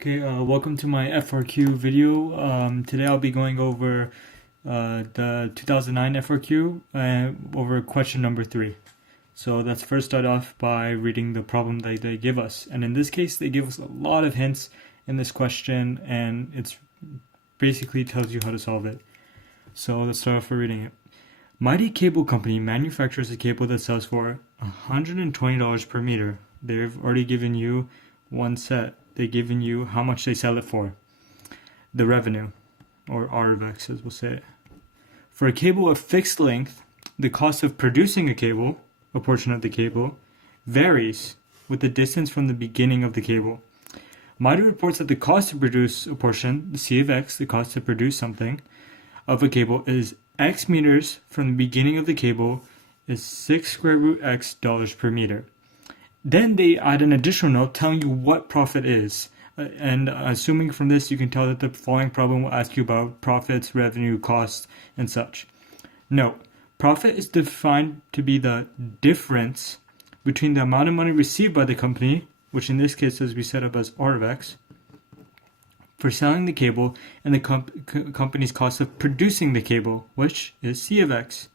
Okay, welcome to my FRQ video. Today I'll be going over the 2009 FRQ over question number 3. So let's first start off by reading the problem that they give us. And in this case, they give us a lot of hints in this question, and it's basically tells you how to solve it. So let's start off by reading it. Mighty Cable Company manufactures a cable that sells for $120 per meter. They've already given you one set. They've given you how much they sell it for. The revenue, or R of X as we'll say it. For a cable of fixed length, the cost of producing a cable, a portion of the cable, varies with the distance from the beginning of the cable. Mighty reports that the cost to produce a portion, the C of X, the cost to produce something, of a cable is X meters from the beginning of the cable is 6 square root X dollars per meter. Then they add an additional note telling you what profit is. And assuming from this, you can tell that the following problem will ask you about profits, revenue, costs, and such. Note, profit is defined to be the difference between the amount of money received by the company, which in this case is we set up as R of X, for selling the cable, and the company's cost of producing the cable, which is C of X.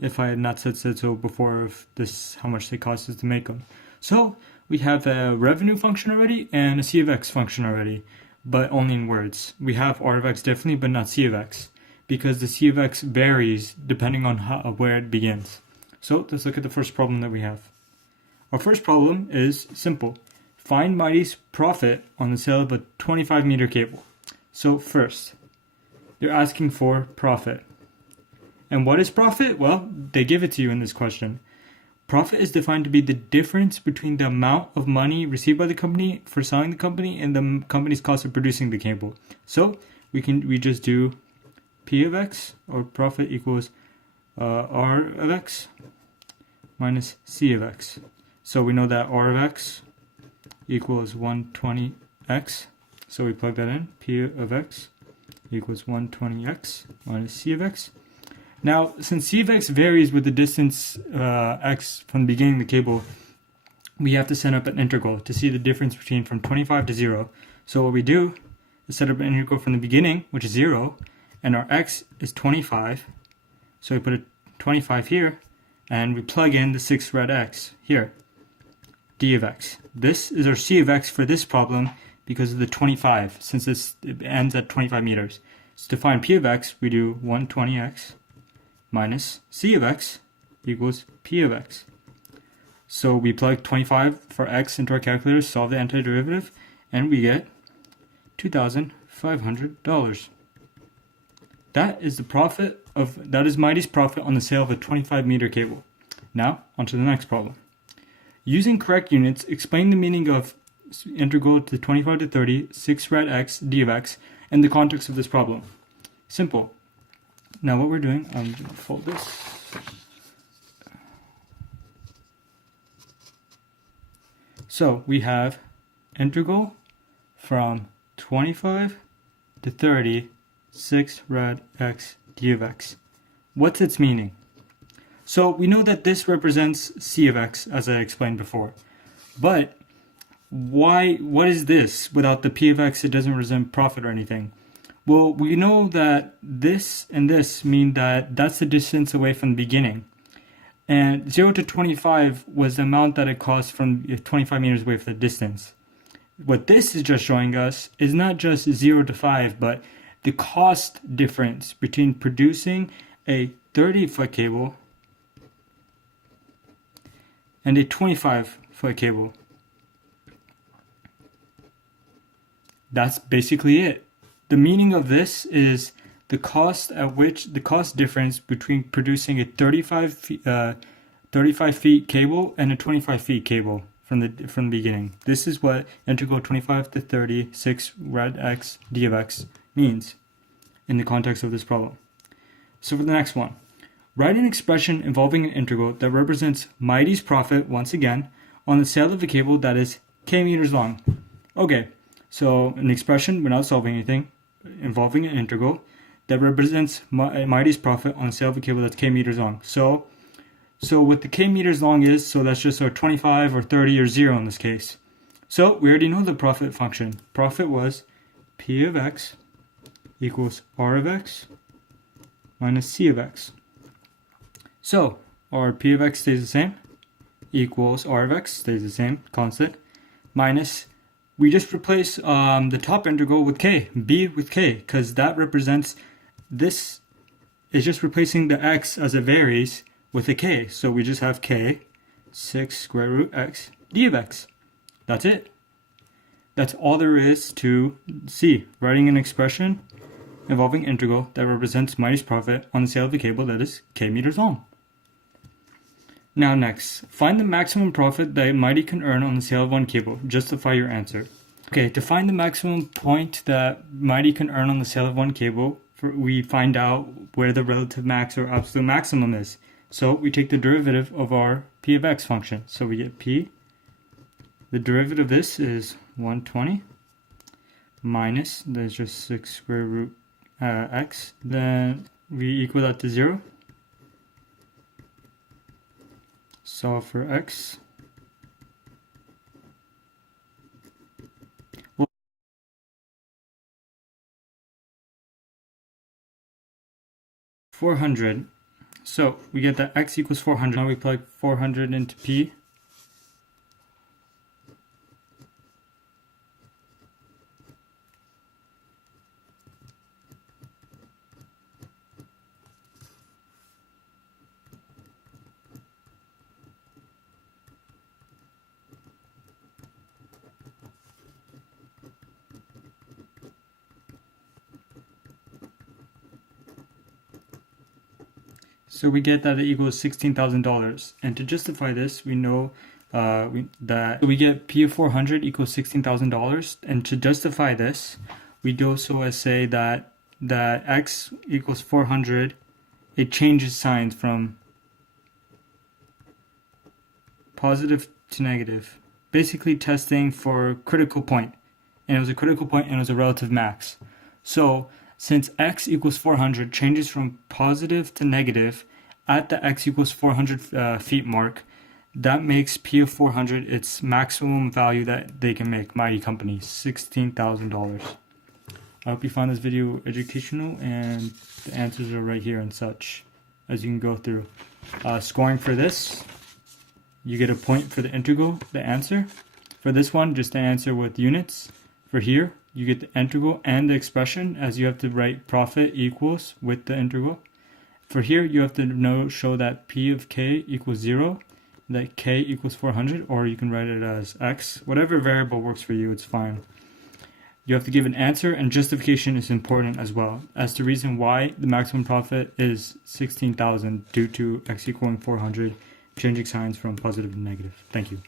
If I had not said so before of this, how much they cost us to make them. So we have a revenue function already and a C of X function already, but only in words. We have R of X definitely, but not C of X, because the C of X varies depending on where it begins. So let's look at the first problem that we have. Our first problem is simple. Find Mighty's profit on the sale of a 25 meter cable. So first, they're asking for profit. And what is profit? Well, they give it to you in this question. Profit is defined to be the difference between the amount of money received by the company for selling the company and the company's cost of producing the cable. So we just do P of X, or profit equals R of X minus C of X. So we know that R of X equals 120x. So we plug that in. P of X equals 120x minus C of X. Now, since C of X varies with the distance x from the beginning of the cable, we have to set up an integral to see the difference between from 25 to 0. So what we do is set up an integral from the beginning, which is 0, and our x is 25. So we put a 25 here, and we plug in the 6 red x here, d of x. This is our C of X for this problem because of the 25, since it ends at 25 meters. So to find P of X, we do 120x minus C of X equals P of X. So we plug 25 for X into our calculator, solve the antiderivative, and we get $2,500. That is Mighty's profit on the sale of a 25 meter cable. Now, on to the next problem. Using correct units, explain the meaning of integral to 25 to 30, 6 rad x d of x, in the context of this problem. Simple. Now what we're doing, I'm going to fold this. So we have integral from 25 to 30, 6 rad x d of x. What's its meaning? So we know that this represents C of X, as I explained before. But what is this? Without the P of X, it doesn't represent profit or anything. Well, we know that this and this mean that that's the distance away from the beginning. And 0 to 25 was the amount that it cost from 25 meters away from the distance. What this is just showing us is not just 0 to 5, but the cost difference between producing a 30-foot cable and a 25-foot cable. That's basically it. The meaning of this is the cost difference between producing a 35 feet cable and a 25 feet cable from the beginning. This is what integral 25 to 30, 6 rad x d of x means in the context of this problem. So for the next one, write an expression involving an integral that represents Mighty's profit, once again, on the sale of a cable that is k meters long. Okay, so an expression, we're not solving anything, involving an integral that represents Mighty's profit on the sale of a cable that's k meters long. So what the k meters long is, so that's just our 25 or 30 or 0 in this case. So we already know the profit function. Profit was P of x equals R of x minus C of x. So our P of x stays the same, equals R of x stays the same, constant, minus, we just replace the top integral with k, b with k, because that represents, this is just replacing the x as it varies with a k. So we just have k, 6 square root x, d of x. That's it. That's all there is to C, writing an expression involving integral that represents Mighty's profit on the sale of a cable that is k meters long. Now next, find the maximum profit that Mighty can earn on the sale of one cable. Justify your answer. Okay, to find the maximum point that Mighty can earn on the sale of one cable, we find out where the relative max or absolute maximum is. So we take the derivative of our P of x function. So we get P, the derivative of this is 120 minus, there's just 6 square root x. Then we equal that to 0. Solve for x. Well, 400. So we get that x equals 400. Now we plug 400 into P. So we get that it equals $16,000. And to justify this, we know that we get P of 400 equals $16,000. And to justify this, we do so as say that x equals 400, it changes signs from positive to negative. Basically testing for critical point. And it was a critical point and it was a relative max. So since x equals 400 changes from positive to negative at the x equals 400 feet mark, that makes P of 400 its maximum value that they can make, Mighty Company, $16,000. I hope you found this video educational, and the answers are right here and such, as you can go through. Scoring for this, you get a point for the integral, the answer. For this one, just the answer with units. For here, you get the integral and the expression, as you have to write profit equals with the integral. For here, you have to show that P of k equals 0, that k equals 400, or you can write it as x. Whatever variable works for you, it's fine. You have to give an answer, and justification is important as well, as to reason why the maximum profit is 16,000 due to x equaling 400, changing signs from positive to negative. Thank you.